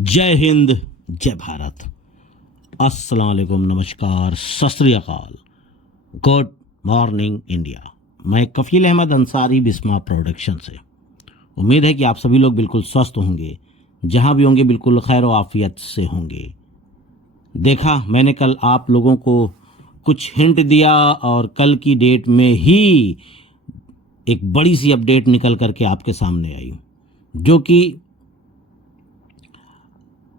जय हिंद, जय भारत, अस्सलाम वालेकुम, नमस्कार, सत श्री अकाल, गुड मॉर्निंग इंडिया। मैं कफील अहमद अंसारी, बिस्मा प्रोडक्शन से। उम्मीद है कि आप सभी लोग बिल्कुल स्वस्थ होंगे, जहां भी होंगे बिल्कुल खैर व आफियत से होंगे। देखा मैंने कल आप लोगों को कुछ हिंट दिया और कल की डेट में ही एक बड़ी सी अपडेट निकल करके आपके सामने आई, जो कि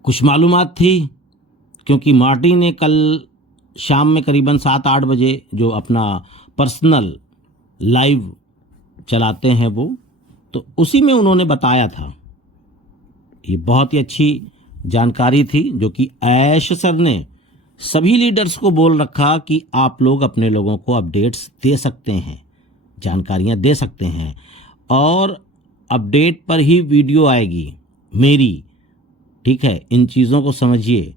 कुछ मालूमात थी। क्योंकि मार्टी ने कल शाम में करीबन 7-8 बजे जो अपना पर्सनल लाइव चलाते हैं तो उसी में उन्होंने बताया था। ये बहुत ही अच्छी जानकारी थी जो कि ऐश सर ने सभी लीडर्स को बोल रखा कि आप लोग अपने लोगों को अपडेट्स दे सकते हैं, जानकारियां दे सकते हैं, और अपडेट पर ही वीडियो आएगी मेरी। ठीक है, इन चीज़ों को समझिए।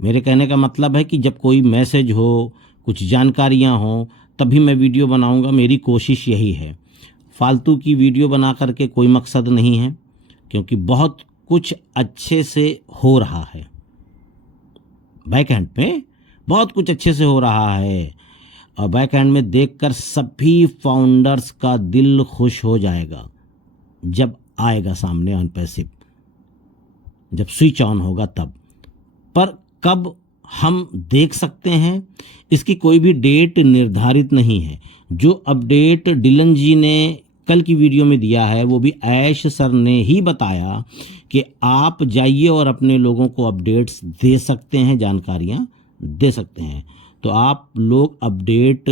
मेरे कहने का मतलब है कि जब कोई मैसेज हो, कुछ जानकारियां हो, तभी मैं वीडियो बनाऊंगा। मेरी कोशिश यही है। फालतू की वीडियो बना करके कोई मकसद नहीं है, क्योंकि बहुत कुछ अच्छे से हो रहा है। बैक एंड में बहुत कुछ अच्छे से हो रहा है, और बैक एंड में देखकर सभी फाउंडर्स का दिल खुश हो जाएगा जब आएगा सामने ऑन पैसिव, जब स्विच ऑन होगा तब। पर कब हम देख सकते हैं, इसकी कोई भी डेट निर्धारित नहीं है। जो अपडेट डिलन जी ने कल की वीडियो में दिया है वो भी ऐश सर ने ही बताया कि आप जाइए और अपने लोगों को अपडेट्स दे सकते हैं, जानकारियां दे सकते हैं। तो आप लोग अपडेट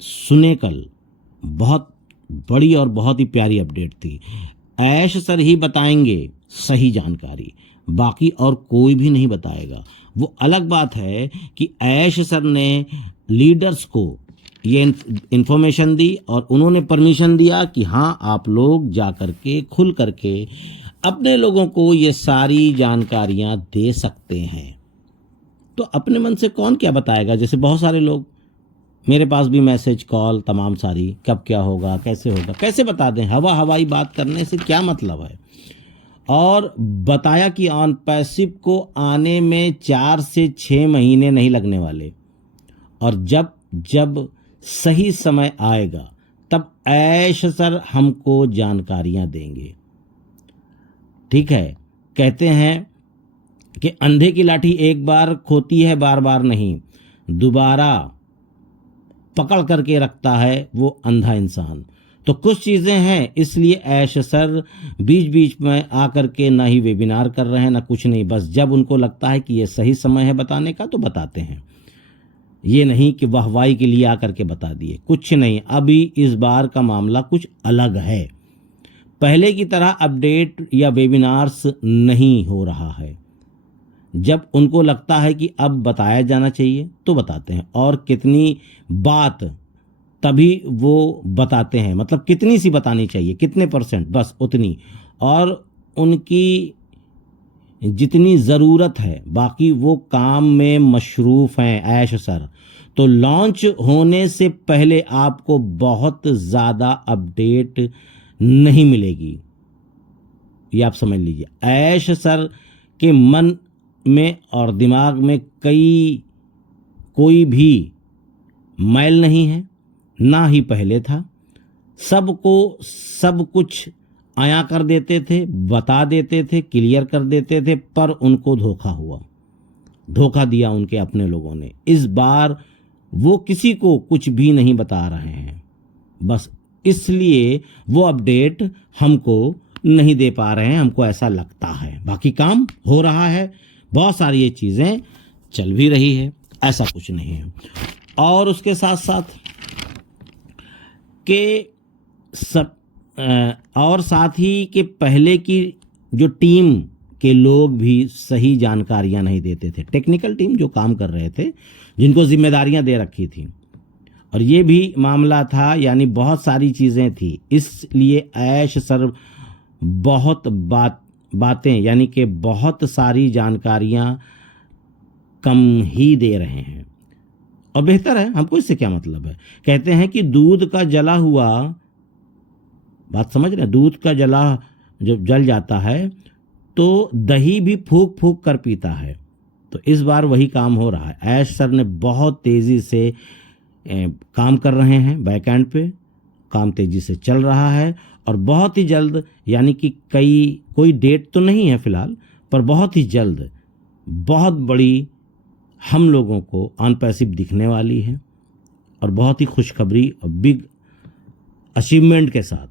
सुने कल, बहुत बड़ी और बहुत ही प्यारी अपडेट थी। ऐश सर ही बताएंगे सही जानकारी, बाकी और कोई भी नहीं बताएगा। वो अलग बात है कि ऐश सर ने लीडर्स को ये इन्फॉर्मेशन दी और उन्होंने परमिशन दिया कि हाँ, आप लोग जा करके खुल करके अपने लोगों को ये सारी जानकारियां दे सकते हैं। तो अपने मन से कौन क्या बताएगा? जैसे बहुत सारे लोग मेरे पास भी मैसेज, कॉल, तमाम सारी, कब क्या होगा, कैसे होगा, कैसे बता दें? हवाई बात करने से क्या मतलब है? और बताया कि ऑन पैसिव को आने में 4 से 6 महीने नहीं लगने वाले, और जब जब सही समय आएगा तब ऐश सर हमको जानकारियां देंगे। ठीक है, कहते हैं कि अंधे की लाठी एक बार खोती है, बार बार नहीं, दोबारा पकड़ करके रखता है वो अंधा इंसान। तो कुछ चीज़ें हैं, इसलिए ऐश सर बीच बीच में आकर के ना ही वेबिनार कर रहे हैं ना कुछ नहीं, बस जब उनको लगता है कि ये सही समय है बताने का तो बताते हैं। ये नहीं कि वाहवाही के लिए आकर के बता दिए, कुछ नहीं। अभी इस बार का मामला कुछ अलग है। पहले की तरह अपडेट या वेबिनार्स नहीं हो रहा है। जब उनको लगता है कि अब बताया जाना चाहिए तो बताते हैं, और कितनी बात तभी वो बताते हैं, मतलब कितनी सी बतानी चाहिए, कितने %, बस उतनी, और उनकी जितनी ज़रूरत है। बाकी वो काम में मशरूफ़ हैं ऐश सर। तो लॉन्च होने से पहले आपको बहुत ज़्यादा अपडेट नहीं मिलेगी, ये आप समझ लीजिए। ऐश सर के मन में और दिमाग में कोई भी मैल नहीं है, ना ही पहले था। सबको सब कुछ आया कर देते थे, बता देते थे, क्लियर कर देते थे, पर उनको धोखा हुआ, धोखा दिया उनके अपने लोगों ने। इस बार वो किसी को कुछ भी नहीं बता रहे हैं, बस इसलिए वो अपडेट हमको नहीं दे पा रहे हैं, हमको ऐसा लगता है। बाकी काम हो रहा है, बहुत सारी ये चीज़ें चल भी रही है, ऐसा कुछ नहीं है। और उसके साथ साथ के सब और साथ ही के पहले की जो टीम के लोग भी सही जानकारियां नहीं देते थे। टेक्निकल टीम जो काम कर रहे थे, जिनको जिम्मेदारियां दे रखी थी, और ये भी मामला था, यानी बहुत सारी चीज़ें थी। इसलिए ऐश सर बहुत बातें यानी कि बहुत सारी जानकारियां कम ही दे रहे हैं, और बेहतर है, हमको इससे क्या मतलब है। कहते हैं कि दूध का जला हुआ, बात समझ रहे हैं, दूध का जला जब जल जाता है तो दही भी फूक फूक कर पीता है। तो इस बार वही काम हो रहा है। ऐश सर ने बहुत तेज़ी से काम कर रहे हैं, बैकएंड पे काम तेज़ी से चल रहा है और बहुत ही जल्द, यानी कि कोई डेट तो नहीं है फ़िलहाल, पर बहुत ही जल्द बहुत बड़ी हम लोगों को ऑन पैसिव दिखने वाली है और बहुत ही खुशखबरी और बिग अचीवमेंट के साथ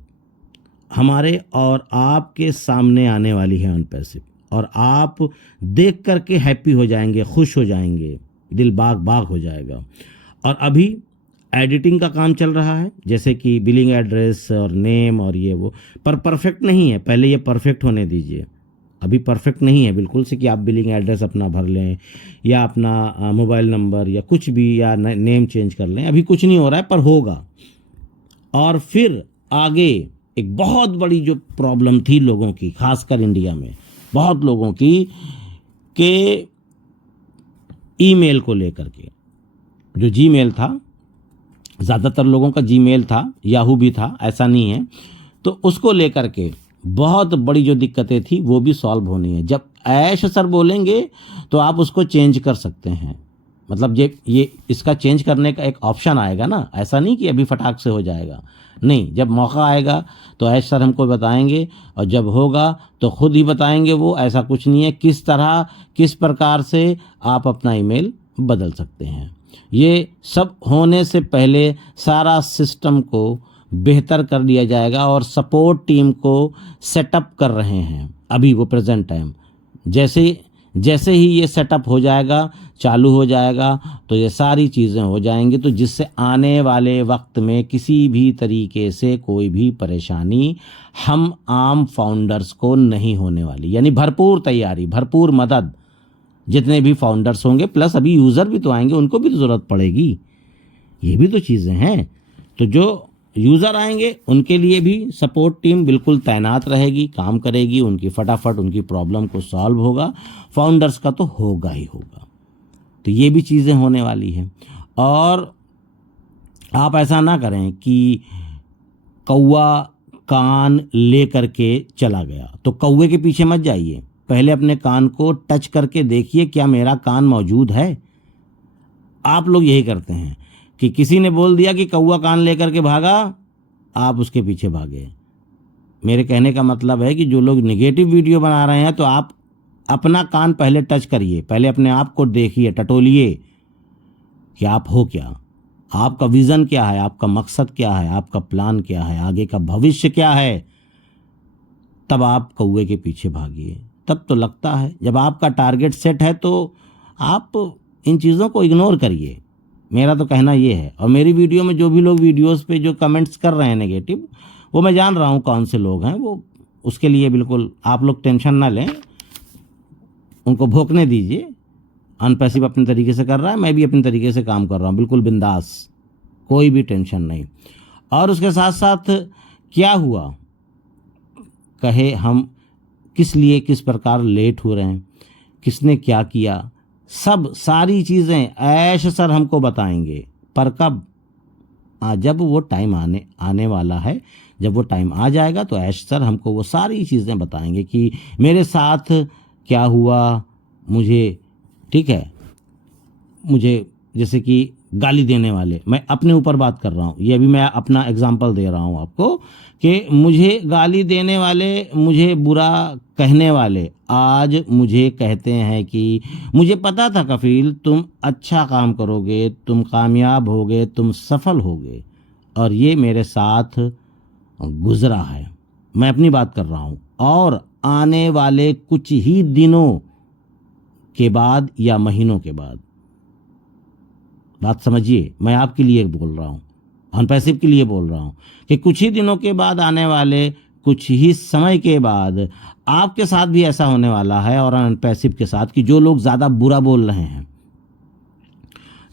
हमारे और आपके सामने आने वाली है ऑन पैसिव। और आप देख करके हैप्पी हो जाएंगे, खुश हो जाएंगे, दिल बाग बाग हो जाएगा। और अभी एडिटिंग का काम चल रहा है, जैसे कि बिलिंग एड्रेस और नेम और ये वो, पर परफेक्ट नहीं है। पहले ये परफेक्ट होने दीजिए। अभी परफेक्ट नहीं है बिल्कुल से कि आप बिलिंग एड्रेस अपना भर लें या अपना मोबाइल नंबर या कुछ भी, या नेम चेंज कर लें। अभी कुछ नहीं हो रहा है, पर होगा। और फिर आगे एक बहुत बड़ी जो प्रॉब्लम थी लोगों की, खासकर इंडिया में बहुत लोगों की, के ईमेल को लेकर के, जो जीमेल था, ज़्यादातर लोगों का जीमेल था, याहू भी था, ऐसा नहीं है, तो उसको लेकर के बहुत बड़ी जो दिक्कतें थी वो भी सॉल्व होनी है। जब ऐश सर बोलेंगे तो आप उसको चेंज कर सकते हैं। मतलब ये इसका चेंज करने का एक ऑप्शन आएगा ना, ऐसा नहीं कि अभी फटाक से हो जाएगा, नहीं। जब मौका आएगा तो ऐश सर हमको बताएंगे और जब होगा तो खुद ही बताएंगे वो। ऐसा कुछ नहीं है, किस तरह किस प्रकार से आप अपना ईमेल बदल सकते हैं। ये सब होने से पहले सारा सिस्टम को बेहतर कर लिया जाएगा और सपोर्ट टीम को सेटअप कर रहे हैं अभी वो प्रेजेंट टाइम। जैसे ही ये सेटअप हो जाएगा, चालू हो जाएगा, तो ये सारी चीज़ें हो जाएंगी, तो जिससे आने वाले वक्त में किसी भी तरीके से कोई भी परेशानी हम आम फाउंडर्स को नहीं होने वाली। यानी भरपूर तैयारी, भरपूर मदद, जितने भी फाउंडर्स होंगे, प्लस अभी यूज़र भी तो आएंगे, उनको भी तो ज़रूरत पड़ेगी। ये भी तो चीज़ें हैं। तो जो यूज़र आएंगे उनके लिए भी सपोर्ट टीम बिल्कुल तैनात रहेगी, काम करेगी, उनकी फटाफट उनकी प्रॉब्लम को सॉल्व होगा। फाउंडर्स का तो होगा ही होगा। तो ये भी चीज़ें होने वाली हैं। और आप ऐसा ना करें कि कौवा कान ले करके चला गया, तो कौवे के पीछे मत जाइए। पहले अपने कान को टच करके देखिए, क्या मेरा कान मौजूद है। आप लोग यही करते हैं कि किसी ने बोल दिया कि कौवा कान लेकर के भागा, आप उसके पीछे भागे। मेरे कहने का मतलब है कि जो लोग नेगेटिव वीडियो बना रहे हैं, तो आप अपना कान पहले टच करिए, पहले अपने आप को देखिए, टटोलिए कि आप हो क्या, आपका विज़न क्या है, आपका मकसद क्या है, आपका प्लान क्या है, आगे का भविष्य क्या है। तब आप कौवे के पीछे भागिए। तब तो लगता है जब आपका टारगेट सेट है तो आप इन चीज़ों को इग्नोर करिए। मेरा तो कहना ये है। और मेरी वीडियो में जो भी लोग वीडियोस पे जो कमेंट्स कर रहे हैं नेगेटिव, वो मैं जान रहा हूँ कौन से लोग हैं, वो उसके लिए बिल्कुल आप लोग टेंशन ना लें, उनको भोंकने दीजिए। अनपैसिव अपने तरीके से कर रहा है, मैं भी अपने तरीके से काम कर रहा हूँ, बिल्कुल बिंदास, कोई भी टेंशन नहीं। और उसके साथ साथ क्या हुआ, कहे हम किस लिए किस प्रकार लेट हो रहे हैं, किसने क्या किया, सब सारी चीज़ें ऐश सर हमको बताएंगे। पर कब? जब वो टाइम आने वाला है, जब वो टाइम आ जाएगा तो ऐश सर हमको वो सारी चीज़ें बताएंगे कि मेरे साथ क्या हुआ। मुझे, ठीक है, मुझे जैसे कि गाली देने वाले, मैं अपने ऊपर बात कर रहा हूँ, ये अभी मैं अपना एग्जांपल दे रहा हूँ आपको, कि मुझे गाली देने वाले, मुझे बुरा कहने वाले आज मुझे कहते हैं कि मुझे पता था कफील तुम अच्छा काम करोगे, तुम कामयाब होगे, तुम सफल होगे, और ये मेरे साथ गुजरा है। मैं अपनी बात कर रहा हूँ। और आने वाले कुछ ही दिनों के बाद या महीनों के बाद, बात समझिए, मैं आपके लिए बोल रहा हूँ, अनपैसिव के लिए बोल रहा हूँ, कि कुछ ही दिनों के बाद, आने वाले कुछ ही समय के बाद आपके साथ भी ऐसा होने वाला है, और अनपैसिव के साथ, कि जो लोग ज़्यादा बुरा बोल रहे हैं,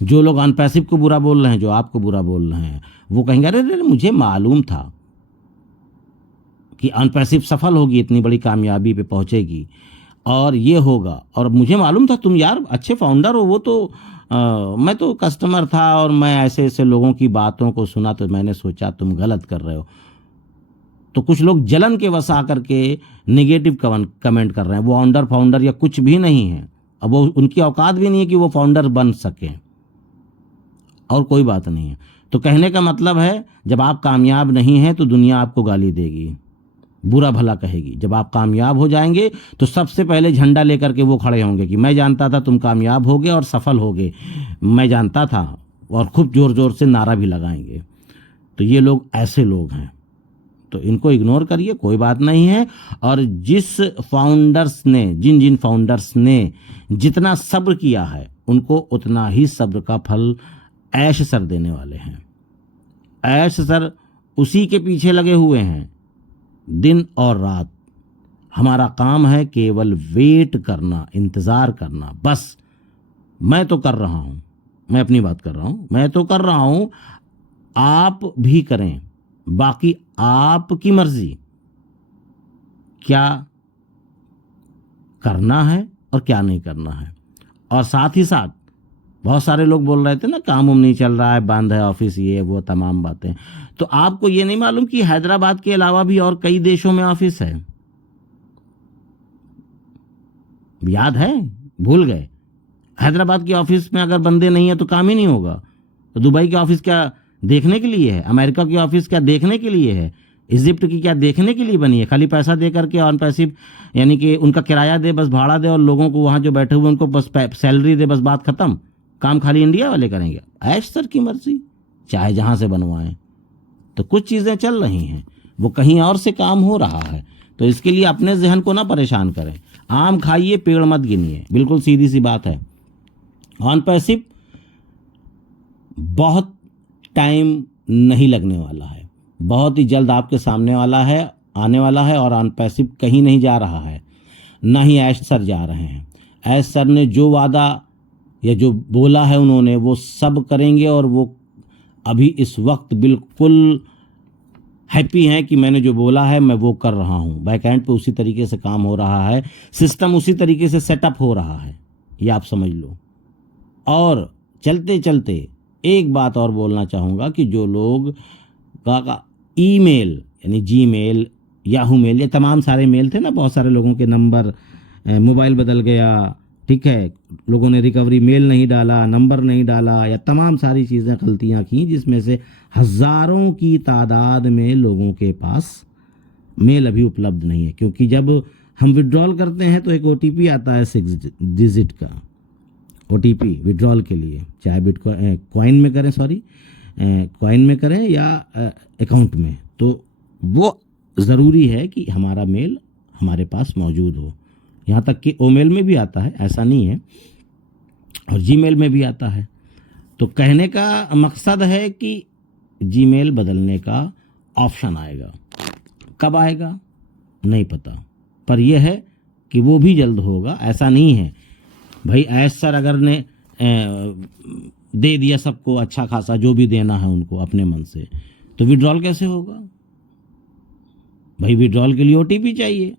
जो लोग अनपैसिव को बुरा बोल रहे हैं, जो आपको बुरा बोल रहे हैं, वो कहेंगे अरे अरे मुझे मालूम था कि अनपैसिव सफल होगी, इतनी बड़ी कामयाबी पे पहुंचेगी और ये होगा, और मुझे मालूम था तुम यार अच्छे फाउंडर हो, वो तो मैं तो कस्टमर था और मैं ऐसे ऐसे लोगों की बातों को सुना तो मैंने सोचा तुम गलत कर रहे हो। तो कुछ लोग जलन के वश आकर के नेगेटिव कमेंट कर रहे हैं। वो फाउंडर या कुछ भी नहीं है। अब वो उनकी औकात भी नहीं है कि वो फाउंडर बन सके, और कोई बात नहीं है। तो कहने का मतलब है, जब आप कामयाब नहीं हैं तो दुनिया आपको गाली देगी, बुरा भला कहेगी। जब आप कामयाब हो जाएंगे तो सबसे पहले झंडा लेकर के वो खड़े होंगे कि मैं जानता था तुम कामयाब होगे और सफल होगे, मैं जानता था, और खूब जोर जोर से नारा भी लगाएंगे। तो ये लोग ऐसे लोग हैं, तो इनको इग्नोर करिए, कोई बात नहीं है। और जिन जिन फाउंडर्स ने जितना सब्र किया है, उनको उतना ही सब्र का फल ऐश सर देने वाले हैं। ऐश सर उसी के पीछे लगे हुए हैं दिन और रात। हमारा काम है केवल वेट करना, इंतज़ार करना, बस। मैं तो कर रहा हूँ, मैं अपनी बात कर रहा हूँ, मैं तो कर रहा हूँ, आप भी करें। बाकी आपकी मर्जी, क्या करना है और क्या नहीं करना है। और साथ ही साथ बहुत सारे लोग बोल रहे थे ना, काम नहीं चल रहा है, बंद है ऑफिस, ये वो तमाम बातें। तो आपको ये नहीं मालूम कि हैदराबाद के अलावा भी और कई देशों में ऑफिस है? याद है? भूल गए? हैदराबाद के ऑफिस में अगर बंदे नहीं है तो काम ही नहीं होगा। तो दुबई के ऑफिस क्या देखने के लिए है? अमेरिका की ऑफिस क्या देखने के लिए है? इजिप्ट की क्या देखने के लिए बनी है? खाली पैसा दे करके ऑन पैसिव, यानी कि उनका किराया दे, बस भाड़ा दे, और लोगों को वहाँ जो बैठे हुए उनको बस सैलरी दे, बस बात खत्म। काम खाली इंडिया वाले करेंगे। ऐश सर की मर्जी, चाहे जहाँ से बनवाएं। तो कुछ चीज़ें चल रही हैं, वो कहीं और से काम हो रहा है। तो इसके लिए अपने जहन को ना परेशान करें। आम खाइए, पेड़ मत गिनिए, बिल्कुल सीधी सी बात है। ऑन पैसिव बहुत टाइम नहीं लगने वाला है, बहुत ही जल्द आपके सामने वाला है, आने वाला है। और ऑन पैसिव कहीं नहीं जा रहा है, ना ही ऐश सर जा रहे हैं। ऐश सर ने जो वादा या जो बोला है उन्होंने, वो सब करेंगे। और वो अभी इस वक्त बिल्कुल हैप्पी हैं कि मैंने जो बोला है मैं वो कर रहा हूँ। बैक एंड पे उसी तरीके से काम हो रहा है, सिस्टम उसी तरीके से सेटअप हो रहा है, ये आप समझ लो। और चलते चलते एक बात और बोलना चाहूँगा कि जो लोग का ईमेल, यानी जीमेल, याहू मेल, ये तमाम सारे मेल थे ना, बहुत सारे लोगों के नंबर, मोबाइल बदल गया, ठीक है, लोगों ने रिकवरी मेल नहीं डाला, नंबर नहीं डाला, या तमाम सारी चीज़ें गलतियां की, जिसमें से हज़ारों की तादाद में लोगों के पास मेल अभी उपलब्ध नहीं है। क्योंकि जब हम विड्रॉल करते हैं तो एक ओटीपी आता है 6 डिजिट का ओटीपी विड्रॉल के लिए, चाहे कॉइन में करें, कॉइन में करें या अकाउंट में। तो वो ज़रूरी है कि हमारा मेल हमारे पास मौजूद हो। यहाँ तक कि ओमेल में भी आता है, ऐसा नहीं है, और जीमेल में भी आता है। तो कहने का मकसद है कि जीमेल बदलने का ऑप्शन आएगा। कब आएगा नहीं पता, पर यह है कि वो भी जल्द होगा। ऐसा नहीं है भाई, ऐश सर अगर ने दे दिया सबको अच्छा खासा जो भी देना है उनको अपने मन से, तो विड्रॉल कैसे होगा भाई? विड्रॉल के लिए ओटीपी चाहिए।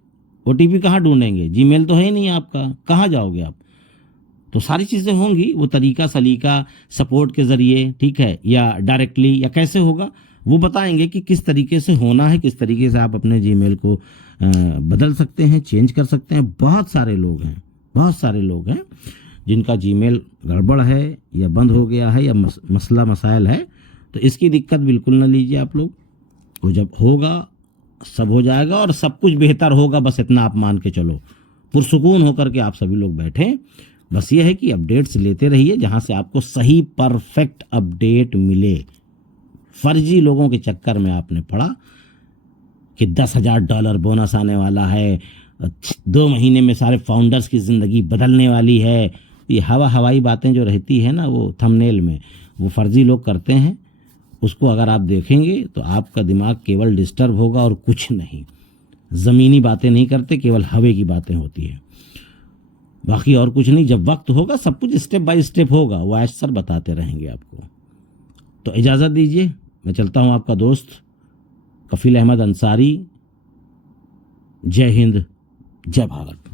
ओटीपी कहाँ ढूंढेंगे? जीमेल तो है ही नहीं आपका, कहाँ जाओगे आप? तो सारी चीज़ें होंगी, वो तरीका सलीका सपोर्ट के ज़रिए, ठीक है, या डायरेक्टली, या कैसे होगा वो बताएंगे कि किस तरीके से होना है, किस तरीके से आप अपने जीमेल को बदल सकते हैं, चेंज कर सकते हैं। बहुत सारे लोग हैं जिनका जीमेल गड़बड़ है या बंद हो गया है या मसला मसाइल है। तो इसकी दिक्कत बिल्कुल ना लीजिए आप लोग। वो जब होगा सब हो जाएगा और सब कुछ बेहतर होगा, बस इतना आप मान के चलो। पुरसुकून होकर के आप सभी लोग बैठें। बस ये है कि अपडेट्स लेते रहिए जहाँ से आपको सही परफेक्ट अपडेट मिले। फर्जी लोगों के चक्कर में आपने पड़ा कि $10,000 बोनस आने वाला है, 2 महीने में सारे फाउंडर्स की ज़िंदगी बदलने वाली है, ये हवाई बातें जो रहती है ना वो थंबनेल में, वो फर्जी लोग करते हैं। उसको अगर आप देखेंगे तो आपका दिमाग केवल डिस्टर्ब होगा और कुछ नहीं। ज़मीनी बातें नहीं करते, केवल हवा की बातें होती है, बाकी और कुछ नहीं। जब वक्त होगा सब कुछ स्टेप बाय स्टेप होगा, वो ऐश सर बताते रहेंगे आपको। तो इजाज़त दीजिए, मैं चलता हूँ। आपका दोस्त कफील अहमद अंसारी। जय हिंद, जय भारत।